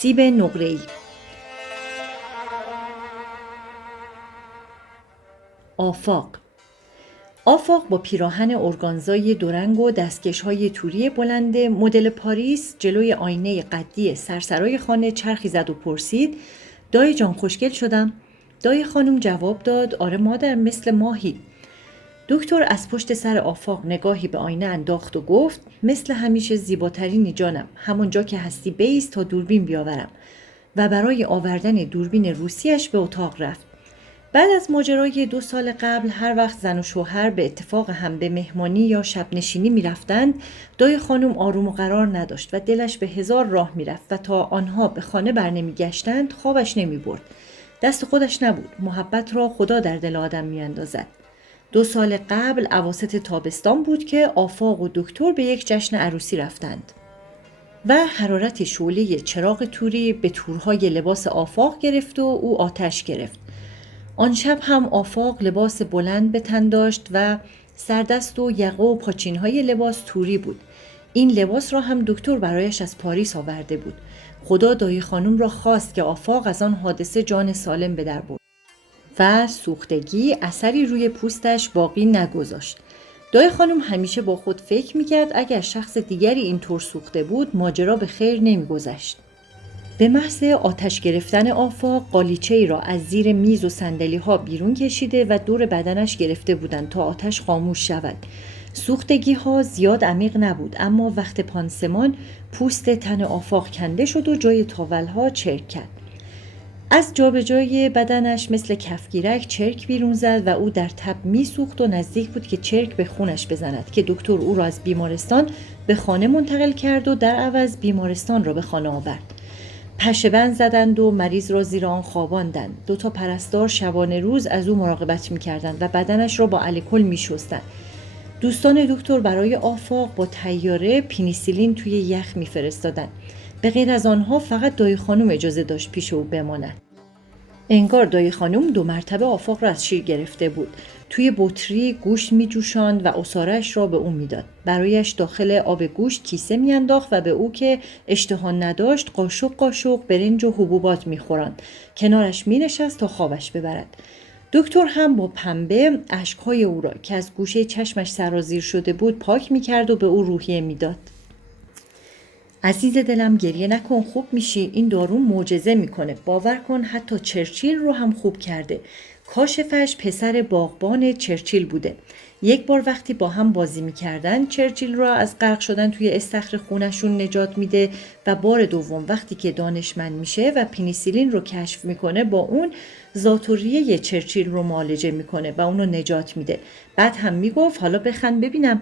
سیب نقره‌ای. آفاق با پیراهن ارگانزای دورنگ و دستکش‌های توری بلند مدل پاریس جلوی آینه قدی سرسرای خانه چرخی زد و پرسید: دایی جان خوشگل شدم؟ دایی خانم جواب داد: آره مادر، مثل ماهی. دکتر از پشت سر آفاق نگاهی به آینه انداخت و گفت: مثل همیشه زیباترینی جانم، همونجا که هستی بایست تا دوربین بیاورم. و برای آوردن دوربین روسیش به اتاق رفت. بعد از ماجرای 2 سال قبل هر وقت زن و شوهر به اتفاق هم به مهمانی یا شب نشینی می رفتند، دای خانم آروم و قرار نداشت و دلش به 1000 راه می رفت و تا آنها به خانه بر نمی گشتند خوابش نمی برد. دست خودش نبود، محبت را خدا در دل آدم می اندازد. 2 سال قبل اواسط تابستان بود که آفاق و دکتر به یک جشن عروسی رفتند و حرارت شعله چراغ توری به تورهای لباس آفاق گرفت و او آتش گرفت. آن شب هم آفاق لباس بلند به تن داشت و سردست و یقه و پاچینهای لباس توری بود. این لباس را هم دکتر برایش از پاریس آورده بود. خدا دایی خانم را خواست که آفاق از آن حادثه جان سالم به در برد و سوختگی اثری روی پوستش باقی نگذاشت. دای خانم همیشه با خود فکر میکرد اگر شخص دیگری اینطور سوخته بود ماجرا به خیر نمیگذشت. به محض آتش گرفتن آفاق قالیچه‌ای را از زیر میز و صندلی‌ها بیرون کشیده و دور بدنش گرفته بودند تا آتش خاموش شود. سوختگی‌ها زیاد عمیق نبود، اما وقت پانسمان پوست تن آفاق کنده شد و جای تاول‌ها چرک کرد. از جابجای بدنش مثل کفگیرک چرک بیرون زد و او در تب میسوخت و نزدیک بود که چرک به خونش بزند که دکتر او را از بیمارستان به خانه منتقل کرد و در عوض بیمارستان را به خانه آورد. پشه‌بند زدند و مریض را زیر آن خواباندند. 2 تا پرستار شبانه روز از او مراقبت می‌کردند و بدنش را با الکل می‌شستند. دوستان دکتر برای آفاق با طیاره پنیسیلین توی یخ می‌فرستادند. به غیر از آنها فقط دایی خانم اجازه داشت پیش او بماند. انگار دایی خانم 2 مرتبه آفاق را از شیر گرفته بود. توی بطری گوشت می جوشاند و عصاره‌اش را به او میداد. برایش داخل آب گوشت کیسه میانداخت و به او که اشتها نداشت قاشق قاشق برنج و حبوبات میخوراند. کنارش مینشست تا خوابش ببرد. دکتر هم با پنبه اشک‌های او را که از گوشه چشمش سرازیر شده بود پاک میکرد و به او روحیه میداد. عزیز دلم گریه نکن، خوب میشی، این دارو معجزه میکنه، باور کن حتی چرچیل رو هم خوب کرده. کاشفش پسر باغبان چرچیل بوده. یک بار وقتی با هم بازی میکردن چرچیل را از غرق شدن توی استخر خونشون نجات میده و بار دوم وقتی که دانشمند میشه و پنیسیلین رو کشف میکنه با اون ذات‌الریه چرچیل رو معالجه میکنه و اونو نجات میده. بعد هم میگفت حالا بخند ببینم.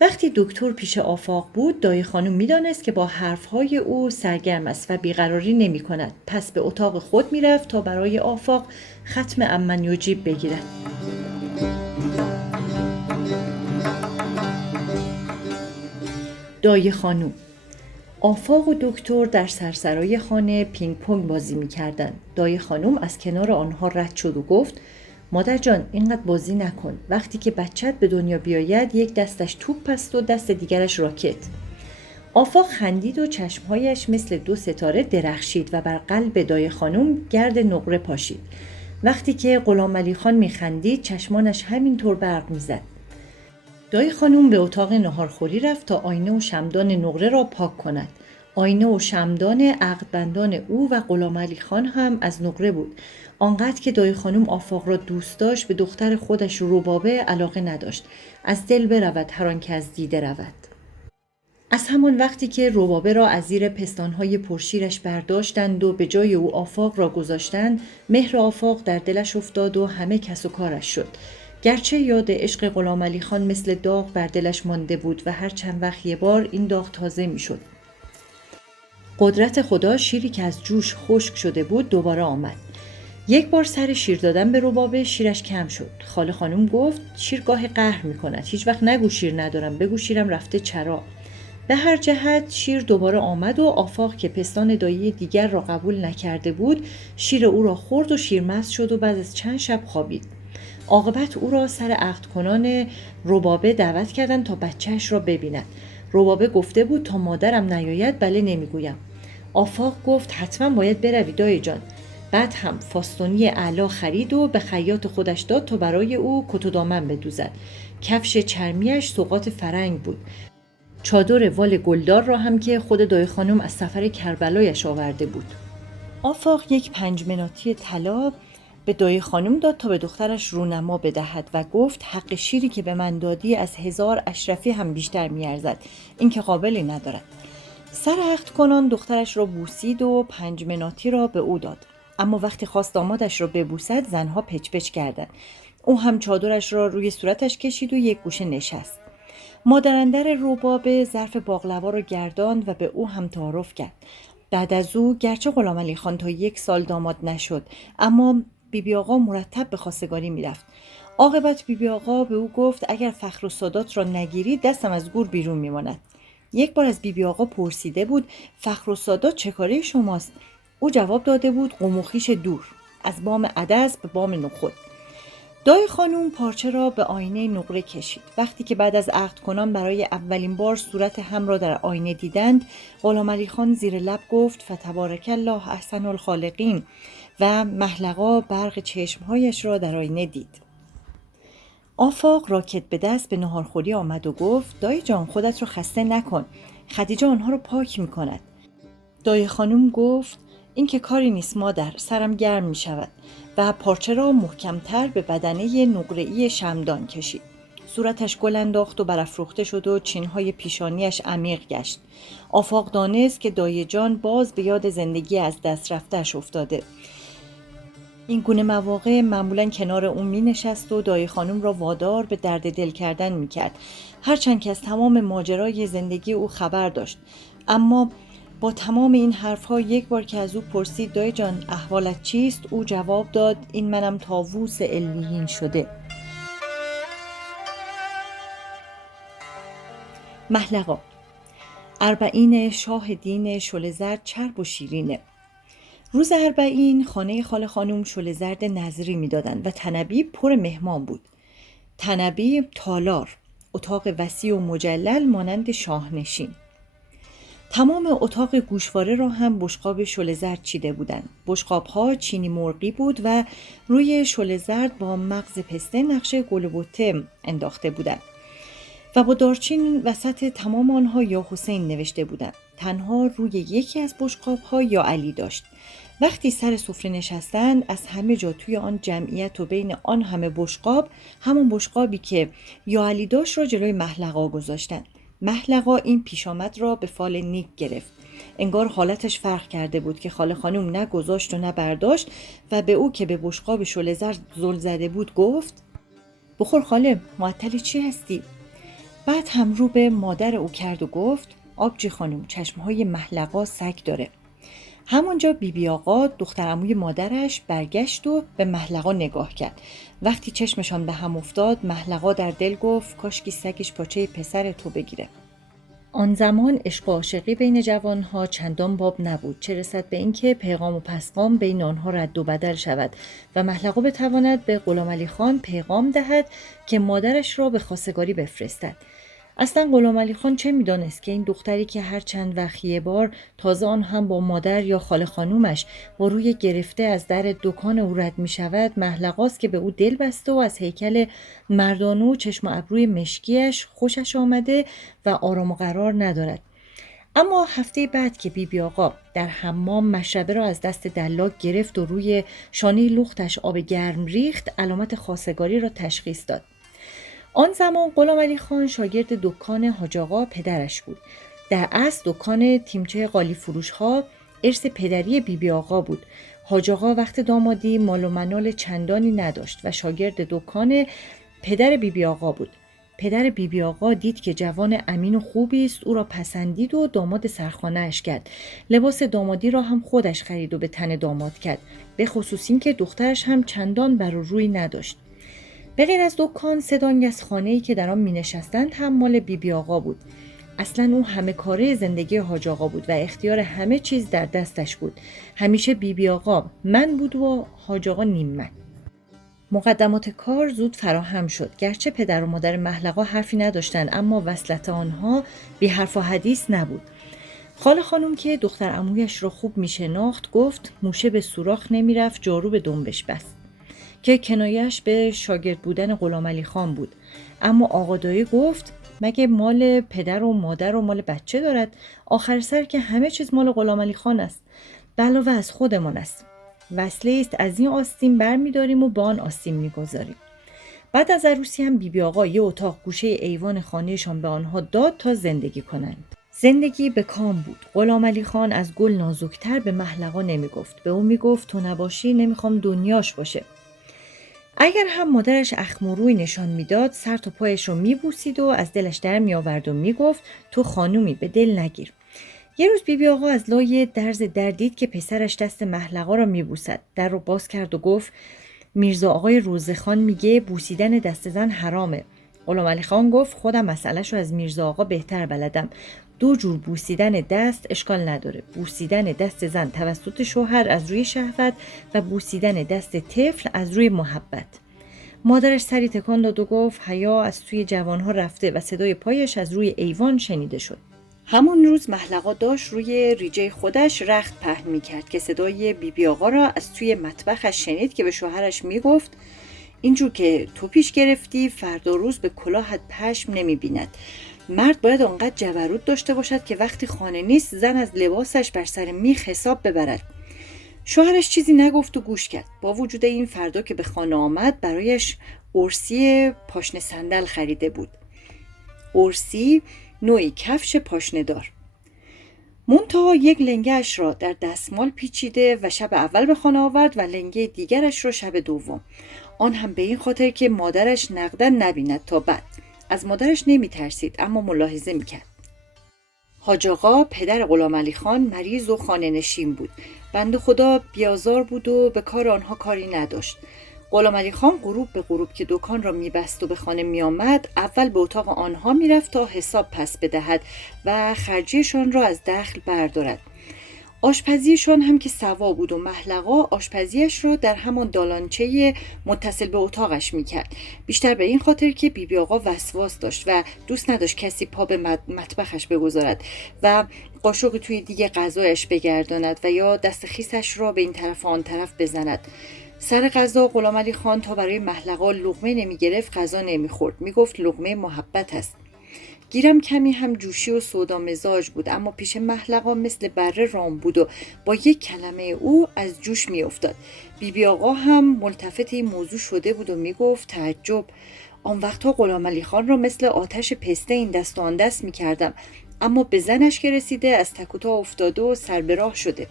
وقتی دکتر پیش آفاق بود دایی خانم میدانست که با حرفهای او سرگرم است و بیقراری نمی کند. پس به اتاق خود می رفت تا برای آفاق ختم امن یجیب بگیرد. دایی خانم آفاق و دکتر در سرسرای خانه پینگ پونگ بازی می کردن. دایی خانم از کنار آنها رد شد و گفت: مادر جان اینقدر بازی نکن، وقتی که بچت به دنیا بیاید یک دستش توپ است و دست دیگرش راکت. آفاق خندید و چشمهایش مثل 2 ستاره درخشید و بر قلب دای خانم گرد نقره پاشید. وقتی که غلام علی خان میخندید چشمانش همینطور برق میزد. دای خانم به اتاق ناهارخوری رفت تا آینه و شمدان نقره را پاک کند. آینه و شمدان عقدبندان او و غلام علی خان هم از نقره بود. آنقدر که دای خانم آفاق را دوست داشت به دختر خودش ربابه علاقه نداشت. از دل برود هر آن که از دیده رود. از همان وقتی که ربابه را از زیر پستانهای پرشیرش برداشتند و به جای او آفاق را گذاشتند، مهر آفاق در دلش افتاد و همه کس و کارش شد. گرچه یاد عشق غلام علی خان مثل داغ بر دلش مانده بود و هر چند وقت یه بار این داغ تازه می شد. قدرت خدا، شیری که از جوش خشک شده بود دوباره آمد. یک بار سر شیر دادن به ربابه شیرش کم شد. خاله خانم گفت شیر گاه قهر می کند. هیچ وقت نگو شیر ندارم، بگو شیرم رفته چرا. به هر جهت شیر دوباره آمد و آفاق که پستان دایی دیگر را قبول نکرده بود شیر او را خورد و شیرمست شد و بعد از چند شب خوابید. عاقبت او را سر عقد کنان ربابه دعوت کردند تا بچهش را ببیند. ربابه گفته بود تا مادرم نیاید بله نمیگویم. آفاق گفت حتما باید بروی دایی جان. بعد هم فاستونی اعلی خرید و به خیاط خودش داد تا برای او کت و دامن بدوزد. کفش چرمیش سوغات فرنگ بود. چادر وال گلدار را هم که خود دایی خانم از سفر کربلایش آورده بود. آفاق یک 5 مناطی طلا به دایی خانم داد تا به دخترش رونما بدهد و گفت حق شیری که به من دادی از 1000 اشرفی هم بیشتر می‌ارزد، این که قابلی ندارد. سر عقد کنان دخترش را بوسید و 5 مناطی را به او داد. اما وقتی خواست دامادش را ببوسد زنها پچ پچ کردند. او هم چادرش را روی صورتش کشید و یک گوشه نشست. مادراندر رباب ظرف باقلوا را گرداند و به او هم تعارف کرد. بعد از او گرچه غلامعلی خان تا 1 سال داماد نشد، اما بیبی آقا مرتب به خواستگاری میرفت. عاقبت بیبی آقا به او گفت اگر فخر و سادات را نگیری دستم از گور بیرون میماند. یک بار از بیبی آقا پرسیده بود فخر و سادات چه کاره شماست؟ او جواب داده بود قوم و خویش دور، از بام عدس به بام نخود. دایی خانوم پارچه را به آینه نقره کشید. وقتی که بعد از عقد کنان برای اولین بار صورت هم را در آینه دیدند، غلامعلی خان زیر لب گفت فتبارک الله احسن الخالقین و محلقا برق چشمهایش را در آینه دید. آفاق راکت به دست به ناهارخوری آمد و گفت دایی جان خودت رو خسته نکن، خدیجه آنها رو پاک می کند. دایی خانوم گفت این که کاری نیست مادر، سرم گرم می شود و پارچه را محکمتر به بدنه نقره‌ای شمدان کشید. صورتش گل انداخت و برافروخته شد و چینهای پیشانیش عمیق گشت. آفاق دانست که دایی جان باز به یاد زندگی از دست رفته‌اش افتاده. این گونه مواقع معمولاً کنار اون می نشست و دایی خانم را وادار به درد دل کردن می کرد. هرچند که از تمام ماجرای زندگی او خبر داشت، اما با تمام این حرفها یک بار که از او پرسید دایی جان احوالت چیست، او جواب داد این منم طاووس علیین شده. محلقا اربعین شاه دین شل زرد چرب و شیرینه. روز اربعین خانه خاله خانوم شل زرد نظری می دادن و تنبی پر مهمان بود. تنبی تالار، اتاق وسیع و مجلل مانند شاهنشین. تمام اتاق گوشواره را هم بشقاب شل زرد چیده بودند. بشقاب‌ها چینی مرغی بود و روی شل زرد با مغز پسته نقش گل و بته انداخته بودند و با دارچین وسط تمام آنها یا حسین نوشته بودند. تنها روی یکی از بشقاب‌ها یا علی داشت. وقتی سر سفره نشستند از همه جا توی آن جمعیت و بین آن همه بشقاب همون بشقابی که یا علی داشت را جلوی محلقا گذاشتند. محلقا این پیشامد را به فال نیک گرفت. انگار حالتش فرق کرده بود که خاله خانوم نه گذاشت و نه برداشت و به او که به بشقاب شل زرد زل زده بود گفت بخور خاله، معطل چی هستی؟ بعد هم رو به مادر او کرد و گفت آبجی خانوم چشمهای محلقا سگ داره. همونجا بیبی آقا دختر عموی مادرش برگشت و به محلقا نگاه کرد. وقتی چشمشان به هم افتاد محلقا در دل گفت کاشکی سگش پاچه پسر تو بگیره. آن زمان عشق و عاشقی بین جوانها چندان باب نبود، چه رسد به اینکه پیغام و پسقام بین آنها رد و بدل شود و محلقا بتواند به غلامعلی خان پیغام دهد که مادرش را به خواستگاری بفرستد. اصلا غلامعلی خان چه می‌دانست که این دختری که هر چند وقت بار تازه آن هم با مادر یا خاله خانومش با روی گرفته از در دکان او رد می شود محلقاست که به او دل بسته و از هیکل مردانه و چشم و ابروی مشکیش خوشش آمده و آرام و قرار ندارد. اما هفته بعد که بیبی آقا در حمام مشربه را از دست دلاک گرفت و روی شانه لختش آب گرم ریخت علامت خواستگاری را تشخیص داد. آن زمان غلامعلی خان شاگرد دکان حاج آقا پدرش بود. در اصل دکان تیمچه قالی فروش ها ارث پدری بیبی آقا بود. حاج آقا وقت دامادی مال و منال چندانی نداشت و شاگرد دکان پدر بیبی آقا بود. پدر بیبی آقا دید که جوان امین و خوبی است، او را پسندید و داماد سرخانه اش کرد. لباس دامادی را هم خودش خرید و به تن داماد کرد، به خصوص این که دخترش هم چندان بر روی نداشت. به غیر از دکان سه از خانه‌ای که در آن می‌نشستند هم مال بیبی آقا بود. اصلاً او همه کاره زندگی حاج آقا بود و اختیار همه چیز در دستش بود. همیشه بیبی آقا من بود و حاج آقا نیم من. مقدمات کار زود فراهم شد. گرچه پدر و مادر محلقا حرفی نداشتند اما وصلت آنها بی حرف و حدیث نبود. خاله خانم که دختر عمویش را خوب میشناخت گفت موشه به سوراخ نمیرفت، جارو به دنبش بست، که کنایش به شاگرد بودن غلامعلی خان بود. اما آقا دایی گفت مگه مال پدر و مادر و مال بچه دارد؟ آخر سر که همه چیز مال غلامعلی خان است، به علاوه از خودمان است. وصله است از این آستین بر می‌داریم و با آن آستین می‌گذاریم. بعد از عروسی هم بیبی آقا یه اتاق گوشه ایوان خانهشان به آنها داد تا زندگی کنند. زندگی به کام بود. غلامعلی خان از گل نازکتر به محلقا نمیگفت. به او میگفت تو نباشی نمیخوام دنیاش باشه. اگر هم مادرش اخمروی نشان میداد، سر تا پایش رو میبوسید و از دلش در میآورد و میگفت تو خانومی، به دل نگیر. یه روز بیبی آقا از لای درز در دید که پسرش دست محلقا را میبوسد. در رو باز کرد و گفت میرزا آقای روزخان میگه بوسیدن دست زن حرامه. غلامعلی خان گفت خودم مسئله‌شو از میرزا آقا بهتر بلدم. 2 جور بوسیدن دست اشکال نداره. بوسیدن دست زن توسط شوهر از روی شهوت و بوسیدن دست طفل از روی محبت. مادرش سری تکان داد و گفت حیا از توی جوانها رفته و صدای پایش از روی ایوان شنیده شد. همون روز محلقا داشت روی ریجه خودش رخت پهن میکرد که صدای بیبی آقا را از توی مطبخش شنید که به شوهرش میگفت اینجور که تو پیش گرفتی فردا روز به کلاهت پشم نمیبیند. مرد باید آنقدر جبروت داشته باشد که وقتی خانه نیست زن از لباسش بر سر میخ حساب ببرد. شوهرش چیزی نگفت و گوش کرد. با وجود این فردا که به خانه آمد برایش ارسی پاشنه صندل خریده بود. ارسی نوعی کفش پاشنه دار. منتها یک لنگه‌اش را در دستمال پیچیده و شب اول به خانه آورد و لنگه دیگرش را شب دوم. آن هم به این خاطر که مادرش نقدن نبیند تا بعد. از مادرش نمی ترسید اما ملاحظه می کرد. حاج آقا پدر غلامعلی خان مریض و خانه نشین بود. بنده خدا بیازار بود و به کار آنها کاری نداشت. غلامعلی خان غروب به غروب که دکان را میبست و به خانه میآمد اول به اتاق آنها میرفت تا حساب پس بدهد و خرجیشان را از دخل بردارد. آشپزیشان هم که سوا بود و محلقا آشپزیش را در همان دالانچه متصل به اتاقش میکرد. بیشتر به این خاطر که بیبی آقا وسواس داشت و دوست نداشت کسی پا به مطبخش بگذارد و قاشق توی دیگه غذایش بگرداند و یا دست خیسش را به این طرف و آن طرف بزند. سر غذا غلامعلی خان تا برای محلقا لقمه نمی گرفت غذا نمی خورد. می گفت لقمه محبت است. گیرم کمی هم جوشی و سودا مزاج بود اما پیش محلقا مثل بره رام بود و با یک کلمه او از جوش می افتاد. بیبی آقا هم ملتفت این موضوع شده بود و می گفت تعجب، آن وقتها غلامعلی خان را مثل آتش پسته این دست و آن دست می کردم اما به زنش که رسیده از تک و تا افتاده و سر به راه شده.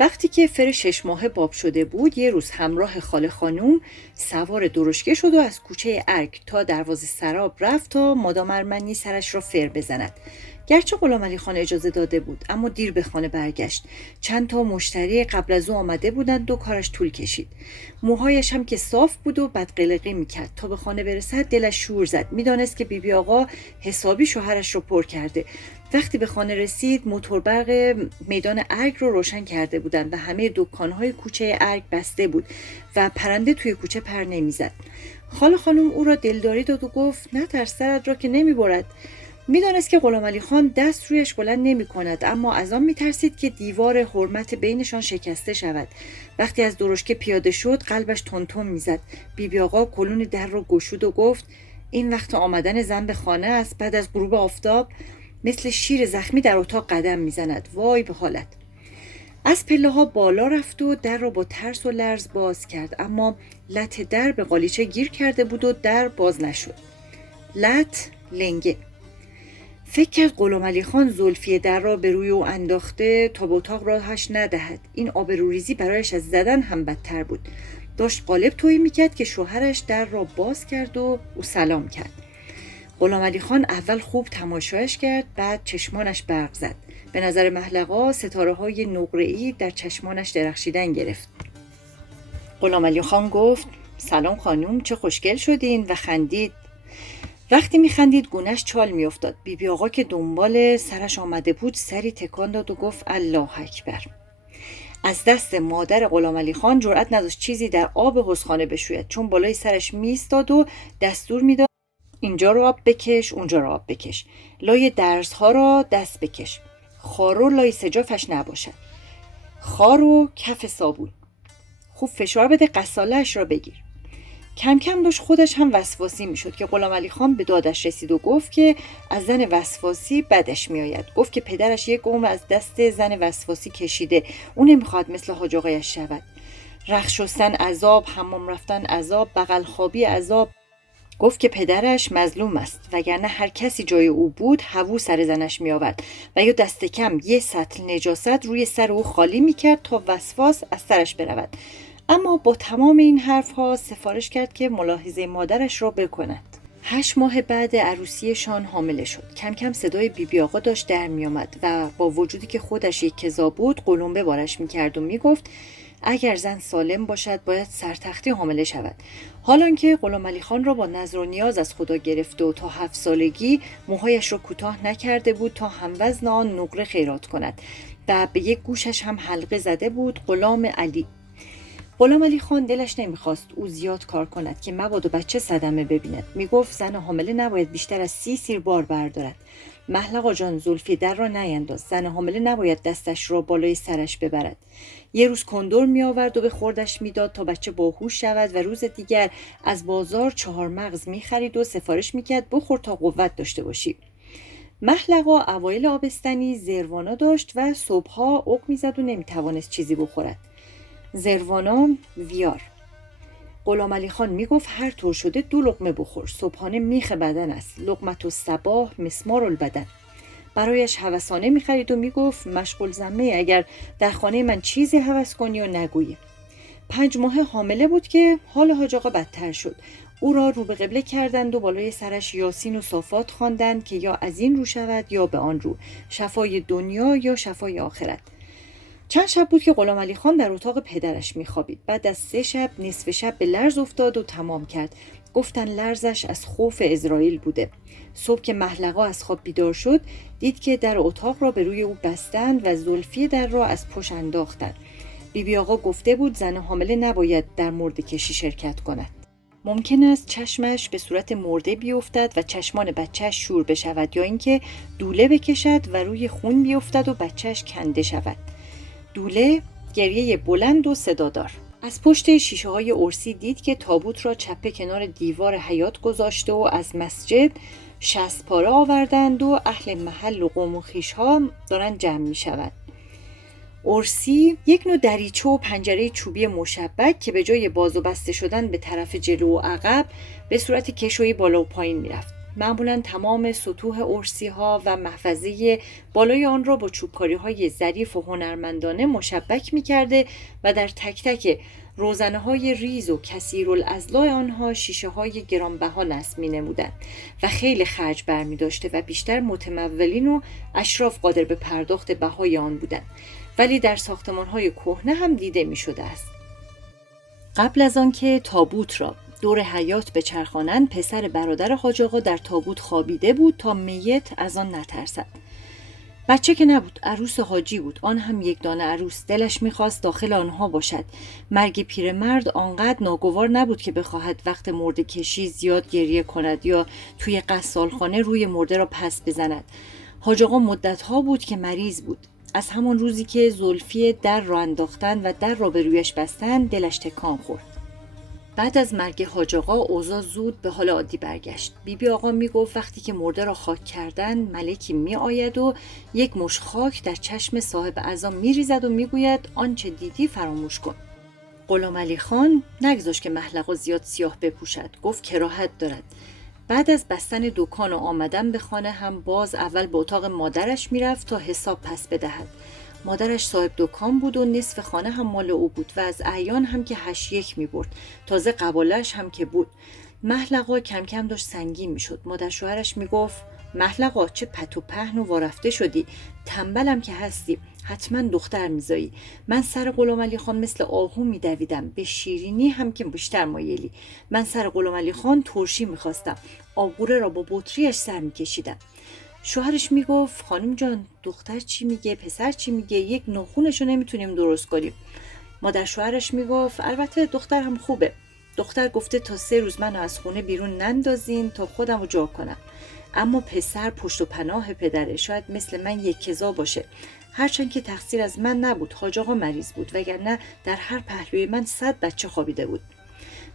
وقتی که فر 6 ماهه باب شده بود یه روز همراه خاله خانوم سوار درشکه شد و از کوچه ارگ تا دروازه سراب رفت تا مادام ارمنی سرش را فر بزند. گرچه غلامعلی خان اجازه داده بود اما دیر به خانه برگشت. چند تا مشتری قبل از او آمده بودند و کارش طول کشید. موهایش هم که صاف بود و بدقلقی میکرد. تا به خانه برسد دلش شور زد. میدانست که بیبی آقا حسابی شوهرش رو پر کرده. وقتی به خانه رسید موتور برق میدان ارگ رو روشن کرده بودند و همه دکان‌های کوچه ارگ بسته بود و پرنده توی کوچه پر نمیزد. خاله خانم او را دلداری داد و گفت نترس، سرت را که نمیبرد. میدانست که غلامعلی خان دست رویش بلند نمی کند اما از آن میترسید که دیوار حرمت بینشان شکسته شود. وقتی از درشکه پیاده شد قلبش تون میزد. بیبی آقا کلون در را گشود و گفت این وقت آمدن زن به خانه است بعد از غروب آفتاب؟ مثل شیر زخمی در اتاق قدم میزند. وای به حالت. از پله ها بالا رفت و در را با ترس و لرز باز کرد اما لت در به قالیچه گیر کرده بود و در باز نشد. لت لنگه. فکر کرد غلامعلی خان زلفی در را به روی او انداخته تا به اتاق راهش ندهد. این آبروریزی برایش از زدن هم بدتر بود. داشت قالب تویی میکرد که شوهرش در را باز کرد و او سلام کرد. غلامعلی خان اول خوب تماشایش کرد بعد چشمانش برق زد. به نظر محلقا ستاره‌های نقره‌ای در چشمانش درخشیدن گرفت. غلامعلی خان گفت سلام خانوم، چه خوشگل شدین و خندید. وقتی میخندید گونه‌اش چال میافتاد. بیبی آقا که دنبال سرش آمده بود سری تکان داد و گفت الله اکبر. از دست مادر غلامعلی خان جرأت نداشت چیزی در آب حوضخانه بشوید چون بالای سرش میایستاد و دستور میداد اینجا رو آب بکش اونجا رو آب بکش، لای درزها را دست بکش. خارو لای سجافش نباشد. خارو کف صابون. خوب فشار بده غساله‌اش را بگیر. کم کم داشت خودش هم وسواسی میشد که غلامعلی خان به دادش رسید و گفت که از زن وسواسی بدش میآید. گفت که پدرش یک عمر از دست زن وسواسی کشیده، اون نمیخواد مثل حاج آقایش شود. رخت شستن عذاب، حمام رفتن عذاب، بغل خوابی عذاب. گفت که پدرش مظلوم است، وگرنه هر کسی جای او بود هوو سر زنش می آورد و یا دست کم یه سطل نجاست روی سر او خالی می کرد تا وسواس از سرش برود. اما با تمام این حرفها سفارش کرد که ملاحظه مادرش را بکند. 8 ماه بعد عروسیشان حامله شد. کم کم صدای بیبی آقا داشت در می آمد و با وجودی که خودش یک کذا بود قلمبه بارش می کرد و می گفت اگر زن سالم باشد باید سرتختی حامله شود. حالان که غلامعلی خان را با نظر و نیاز از خدا گرفته و تا 7 سالگی موهایش را کوتاه نکرده بود تا هموزن آن نقره خیرات کند و به یک گوشش هم حلقه زده بود غلام علی. غلامعلی خان دلش نمیخواست او زیاد کار کند که مبادا بچه صدمه ببیند. میگفت زن حامله نباید بیشتر از 30 سیر بار بردارد. محلقا جان زلفی در را نینداز. زن حامله نباید دستش را بالای سرش ببرد. یه روز کندور می آورد و به خوردش میداد تا بچه باهوش شود و روز دیگر از بازار 4 مغز می خرید و سفارش میکرد بخور تا قوت داشته باشی. محلقا اوایل آبستنی زروانا داشت و صبحها عق میزد و نمیتوانست چیزی بخورد. زروانا ویار. غلامعلی خان میگفت هر طور شده 2 لقمه بخور. صبحانه میخ بدن است. لقمت الصباح مسمار البدن. برایش هوسانه میخرید و میگفت مشغول ذمه اگر در خانه من چیزی هوس کنی و نگویی. 5 ماه حامله بود که حال حاج آقا بدتر شد. او را رو به قبله کردند و بالای سرش یاسین و صافات خواندند که یا از این رو شود یا به آن رو، شفای دنیا یا شفای آخرت. چند شب بود که غلامعلی خان در اتاق پدرش میخوابید. بعد از 3 شب نصف شب به لرز افتاد و تمام کرد. گفتن لرزش از خوف عزرائیل بوده. صبح که محلقا از خواب بیدار شد دید که در اتاق را به روی او بستند و زلفی در را از پشت انداختند. بیبی آقا گفته بود زن حامله نباید در مرده کشی شرکت کند. ممکن است چشمش به صورت مرده بیفتد و چشمان بچهش شور بشود یا اینکه دوله بکشد و روی خون بیفتد و بچهش کنده شود. دوله گریه بلند و صدادار. از پشت شیشه های ارسی دید که تابوت را چپه کنار دیوار حیاط گذاشته و از مسجد 60 پاره آوردند و اهل محل و قوم و خویش ها دارن جمع می شود. ارسی یک نوع دریچه و پنجره چوبی مشبک که به جای باز و بسته شدن به طرف جلو و عقب به صورت کشویی بالا و پایین می رفت. معمولا تمام سطوح ارسی ها و محفظه بالای آن را با چوبکاری های ظریف و هنرمندانه مشبک می کرده و در تک تک روزنه های ریز و کثیرالاضلاع آنها شیشه های گرانبها نصب می نمودند و خیلی خرج برمی داشته و بیشتر متمولین و اشراف قادر به پرداخت بهای آن بودند، ولی در ساختمان های کهنه هم دیده می شده است. قبل از آن که تابوت را دور حیاط بچرخانند پسر برادر حاج آقا در تابوت خوابیده بود تا میت از آن نترسد. بچه که نبود، عروس حاجی بود، آن هم یک دانه عروس. دلش میخواست داخل آنها باشد. مرگ پیرمرد آنقدر ناگوار نبود که بخواهد وقت مرده کشی زیاد گریه کند یا توی غسالخانه روی مرده را پس بزند. حاج آقا مدتها بود که مریض بود. از همان روزی که زلفی در را انداختن و در را به رویش بستن دلش تکان خورد. بعد از مرگ حاج آقا اوضاع زود به حال عادی برگشت. بیبی آقا میگفت وقتی که مرده را خاک کردن ملکی می آید و یک مش خاک در چشم صاحب عزا می ریزد و میگوید آنچه دیدی فراموش کن. غلامعلی خان نگذاشت که محلقا زیاد سیاه بپوشد. گفت کراهت دارد. بعد از بستن دکان و آمدن به خانه هم باز اول به اتاق مادرش میرفت تا حساب پس بدهد. مادرش صاحب دکان بود و نصف خانه هم مال او بود و از اعیان هم که 8-1 می‌برد. تازه قبالش هم که بود. محلقا کم کم داشت سنگین میشد. مادر شوهرش میگفت محلقا چه پت و پهن و وارفته شدی، تنبلم که هستی، حتما دختر میزایی. من سر غلامعلی خان مثل آهو میدویدم، به شیرینی هم که بیشتر مایلی. من سر غلامعلی خان ترشی میخواستم، آبگوره را با بطریش سر میکشیدم. شوهرش میگفت خانم جان دختر چی میگه، پسر چی میگه، یک ناخونشو نمیتونیم درست کنیم. مادر شوهرش میگفت البته دختر هم خوبه. دختر گفته تا 3 روز منو از خونه بیرون نندازین تا خودمو جا کنم. اما پسر پشت و پناه پدره، شاید مثل من یک کزا باشه. هرچند که تقصیر از من نبود، حاج آقا مریض بود، وگرنه در هر پهلوی من 100 بچه خوابیده بود.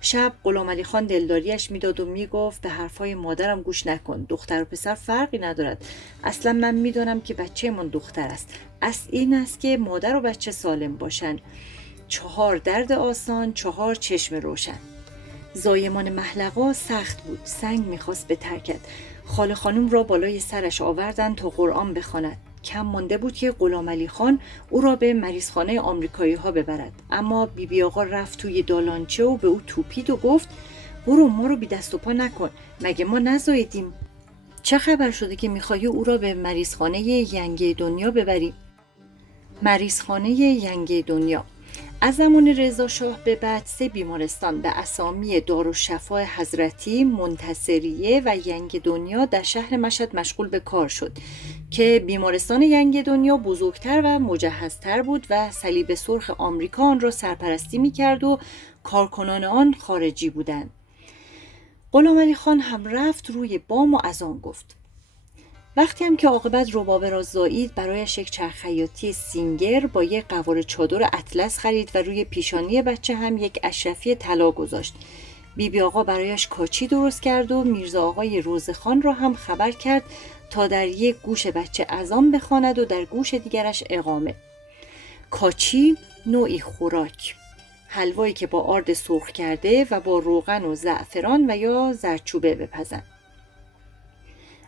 شب غلامعلی خان دلداریش میداد و میگفت به حرفای مادرم گوش نکن، دختر و پسر فرقی ندارد. اصلا من میدانم که بچه من دختر است. اصل این است که مادر و بچه سالم باشن. 4 درد آسان، 4 چشم روشن. زایمان محلقا سخت بود، سنگ میخواست بترکد. خاله خانم را بالای سرش آوردن تا قرآن بخواند. کم مانده بود که غلامعلی خان او را به مریضخانه آمریکایی ها ببرد، اما بیبی آقا رفت توی دالانچه و به او توپید و گفت برو، ما رو بی دست و پا نکن، مگه ما نزاییدیم؟ چه خبر شده که میخوایی او را به مریضخانه ینگ دنیا ببری؟ مریضخانه ینگ دنیا از زمان رضا شاه به بعد 3 بیمارستان به اسامی دارالشفا حضرتی، منتصریه و ینگ دنیا در شهر مشهد مشغول به کار شد که بیمارستان ینگ دنیا بزرگتر و مجهزتر بود و صلیب سرخ آمریکا آن را سرپرستی می‌کرد و کارکنان آن خارجی بودند. غلامعلی خان هم رفت روی بام و از آن گفت. وقتی هم که عاقبت ربابه را زایید، برایش یک چرخ خیاطی سینگر با یک قوار چادر اطلس خرید و روی پیشانی بچه هم یک اشرفی طلا گذاشت. بیبی آقا برایش کاچی درست کرد و میرزا آقای روزخان را هم خبر کرد تا در یک گوش بچه اذان بخواند و در گوش دیگرش اقامه. کاچی نوعی خوراک، حلوایی که با آرد سرخ کرده و با روغن و زعفران و یا زردچوبه بپزند.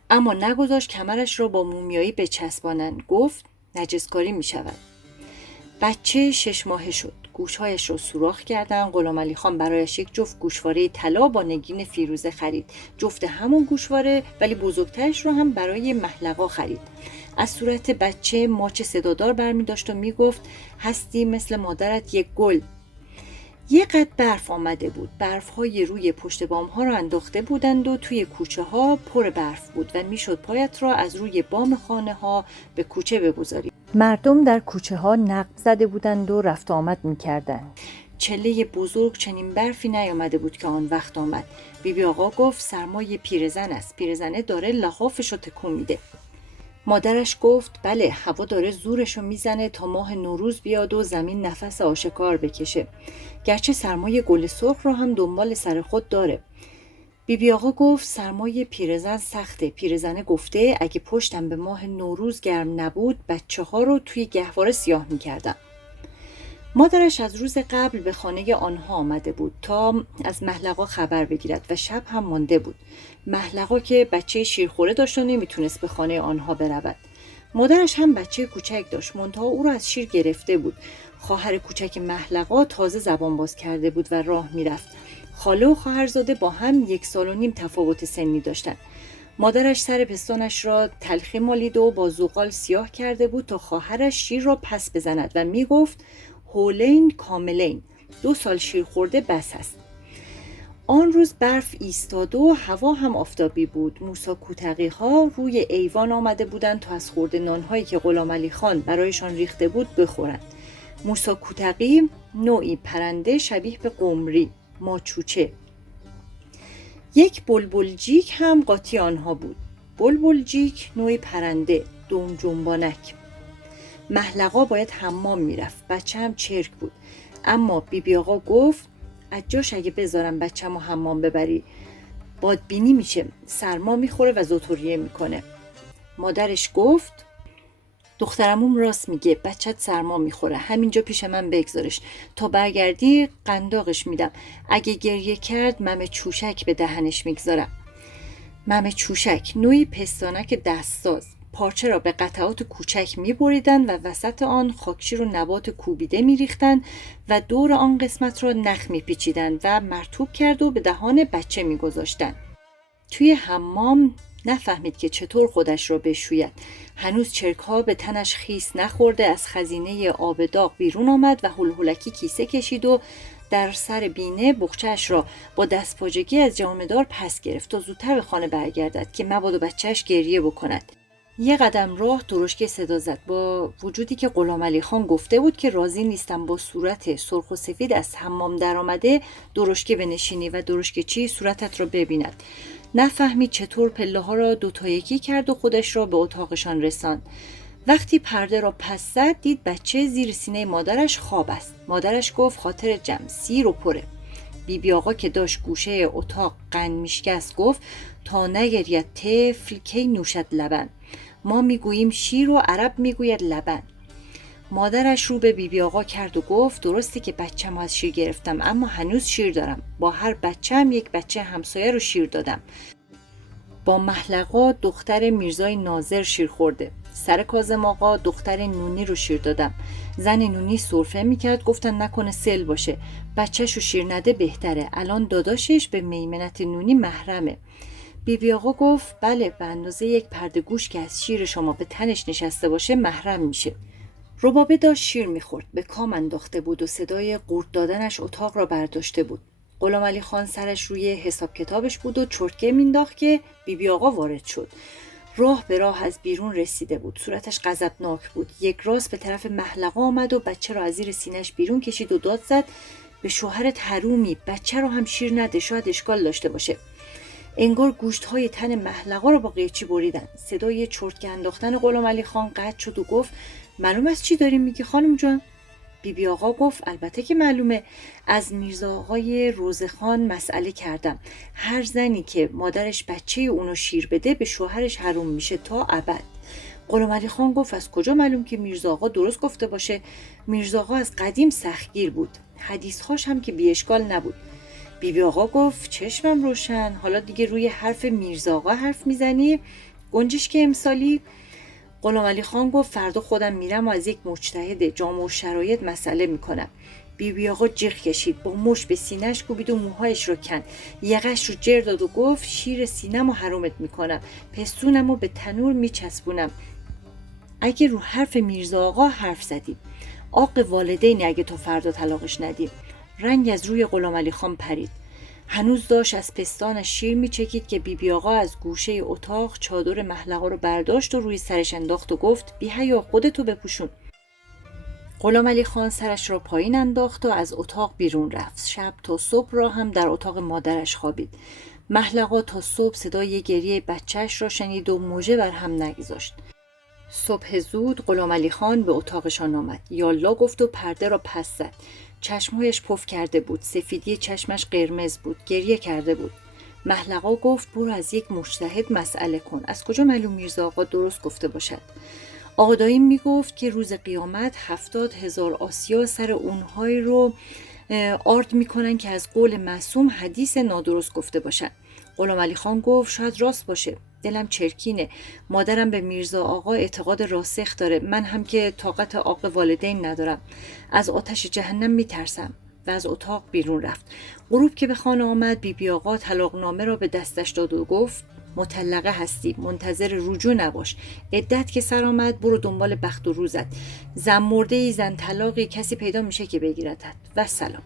اما نگذاشت کمرش را با مومیایی بچسبانند. گفت نجسکاری می شود. بچه 6 ماهه شد. گوشهایش را سوراخ کردند. غلامعلی خان برایش یک جفت گوشواره طلا با نگین فیروزه خرید. جفت همون گوشواره ولی بزرگترش را هم برای محلقا خرید. از صورت بچه ماچ صدادار برمی داشت و می گفت هستی مثل مادرت یک گل. یک قد برف آمده بود. برف‌های روی پشت بام‌ها را انداخته بودند و توی کوچه‌ها پر برف بود و میشد پایت را از روی بام خانه‌ها به کوچه بگذاری. مردم در کوچه‌ها نقب زده بودند و رفت آمد می‌کردند. چله بزرگ چنین برفی نیامده بود که آن وقت آمد. بیبی آقا گفت سرمای پیرزن است. پیرزنه داره لحافش رو تکون میده. مادرش گفت بله، هوا داره زورشو میزنه تا ماه نوروز بیاد و زمین نفس آشکار بکشه، گرچه سرمای گل سرخ رو هم دنبال سر خود داره. بیبی آقا گفت سرمای پیرزن سخته. پیرزنه گفته اگه پشتم به ماه نوروز گرم نبود بچه ها رو توی گهواره سیاه میکردم. مادرش از روز قبل به خانه آنها آمده بود تا از محلقا خبر بگیرد و شب هم مانده بود. محلقا که بچه شیرخوره داشت و نمیتونست به خانه آنها برود. مادرش هم بچه کوچک داشت، منتها او را از شیر گرفته بود. خواهر کوچک محلقا تازه زبان باز کرده بود و راه میرفت. خاله و خواهرزاده با هم 1.5 سال تفاوت سنی داشتند. مادرش سر پستانش را تلخی مالید و با زغال سیاه کرده بود تا خواهرش شیر را پس بزند و میگفت حولین کاملین، 2 سال شیر خورده بس است. آن روز برف ایستاده و هوا هم آفتابی بود. موسی کوتقی ها روی ایوان آمده بودند تا از خورده نانهایی که غلامعلی خان برایشان ریخته بود بخورند. موسی کوتقی نوعی پرنده شبیه به قمری، ماچوچه. یک بلبلجیک هم قاطی آنها بود. بلبلجیک نوعی پرنده، دم جنبانک. محلقا باید حمام میرفت. بچه هم چرک بود. اما بیبی آقا گفت اجاش اگه بذارم بچه‌مو حمام ببری بادبینی میشه، سرما میخوره و زوتوریه میکنه. مادرش گفت دخترمون راست میگه، بچت سرما میخوره، همینجا پیش من بگذارش تا برگردی قنداقش میدم. اگه گریه کرد ممه چوشک به دهنش میگذارم. ممه چوشک نوعی پستانک دستساز. پارچه را به قطعات کوچک می‌بریدند و وسط آن خاکشیر و نبات کوبیده می‌ریختند و دور آن قسمت را نخ می‌پیچیدند و مرطوب کرد و به دهان بچه می‌گذاشتند. توی حمام نفهمید که چطور خودش را بشوید. هنوز چرک‌ها به تنش خیس نخورده از خزینه آب داغ بیرون آمد و هلهلکی کیسه کشید و در سر بینه بخچه‌اش را با دستپاچگی از جامه‌دار پس گرفت تا زودتر به خانه برگردد که مبادا بچه‌اش گریه بکند. یه قدم راه درشکه صدا زد، با وجودی که غلامعلی خان گفته بود که راضی نیستم با صورت سرخ و سفید از حمام در آمده درشکه بنشینی و درشکه چی صورتت رو ببیند. نفهمید چطور پله ها را دوتا یکی کرد و خودش را به اتاقشان رساند. وقتی پرده را پس زد دید بچه زیر سینه مادرش خواب است. مادرش گفت خاطر جمع سیر و پره. بیبی آقا که داشت گوشه اتاق قند میشکست گفت تا نگرید طفل کی نوشد لبن. ما میگوییم شیر و عرب میگوید لبن. مادرش رو به بیبی آقا کرد و گفت درسته که بچه‌مو از شیر گرفتم اما هنوز شیر دارم. با هر بچه‌م یک بچه همسایه رو شیر دادم. با محلقا دختر میرزای ناظر شیر خورده. سر کاظم آقا دختر نونی رو شیر دادم. زن نونی سرفه میکرد گفتن نکنه سل باشه. بچه‌شو شیر نده بهتره. الان داداشش به میمنت نونی محرمه. بیبی آقا گفت بله به اندازه یک پرده گوش که از شیر شما به تنش نشسته باشه محرم میشه. ربابه داشت شیر میخورد. به کام انداخته بود و صدای قورت دادنش اتاق را برداشته بود. غلام علی خان سرش روی حساب کتابش بود و چرتکه مینداخت که بیبی آقا وارد شد. راه به راه از بیرون رسیده بود. صورتش غضبناک بود. یک راست به طرف محلقه آمد و بچه را از زیر سینه‌اش بیرون کشید و داد زد به شوهرت حرومی، بچه رو هم شیر نده، شاید اشکال داشته باشه. انگار گوشت‌های تن محلقه را با قیچی بریدن. صدای چرتکه انداختن غلام علی خان قطع شد و گفت معلوم است چی داری میگی خانم جان؟ بیبی آقا گفت البته که معلومه. از میرزا آقای روزخان مسئله کردم. هر زنی که مادرش بچه اونو شیر بده به شوهرش حروم میشه تا ابد. غلام علی خان گفت از کجا معلوم که میرزا آقا درست گفته باشه؟ میرزا آقا از قدیم سختگیر بود. حدیث‌هاش هم که بی اشکال نبود. بیبی آقا گفت چشمم روشن. حالا دیگه روی حرف میرزا آقا حرف میزنی؟ گنجشک امسالی؟ غلام علی خان گفت فردا خودم میرم و از یک مجتهد جامع و شرایط مسئله میکنم. بیبی آقا جیغ کشید، با مش به سینه‌اش کوبید و موهایش رو کند. یقش رو جر داد و گفت شیر سینه‌مو حرومت میکنم، پستونمو به تنور میچسبونم اگه رو حرف میرزا آقا حرف زدی. آق والدین اگه تو فردا طلاقش ندی. رنگ از روی غلام علی خان پرید. هنوز داشت از پستانش شیر میچکید که بیبی آقا از گوشه اتاق چادر محلقه رو برداشت و روی سرش انداخت و گفت بی حیا خودتو بپوشون. غلام علی خان سرش را پایین انداخت و از اتاق بیرون رفت. شب تا صبح را هم در اتاق مادرش خوابید. محلقه تا صبح صدای گریه بچهش را شنید و موجه بر هم نگذاشت. صبح زود غلام علی خان به اتاقشان آمد. یالا گفت و پرده را پس زد. چشمهایش پف کرده بود. سفیدی چشمش قرمز بود. گریه کرده بود. محلقه گفت برو از یک مجتهد مسئله کن. از کجا معلوم میرزا آقا درست گفته باشد؟ آقا داییم میگفت که روز قیامت 70,000 آسیا سر اونهایی رو آرد میکنن که از قول معصوم حدیث نادرست گفته باشن. غلام علی خان گفت شاید راست باشه. دلم چرکینه. مادرم به میرزا آقا اعتقاد راسخ داره. من هم که طاقت عاق والدین ندارم. از آتش جهنم میترسم. و از اتاق بیرون رفت. غروب که به خانه آمد بیبی آقا طلاقنامه را به دستش داد و گفت مطلقه هستی، منتظر رجوع نباش. عدت که سر آمد برو دنبال بخت و روزت. زن مرده ای زن طلاقی کسی پیدا میشه که بگیرتت. و سلام.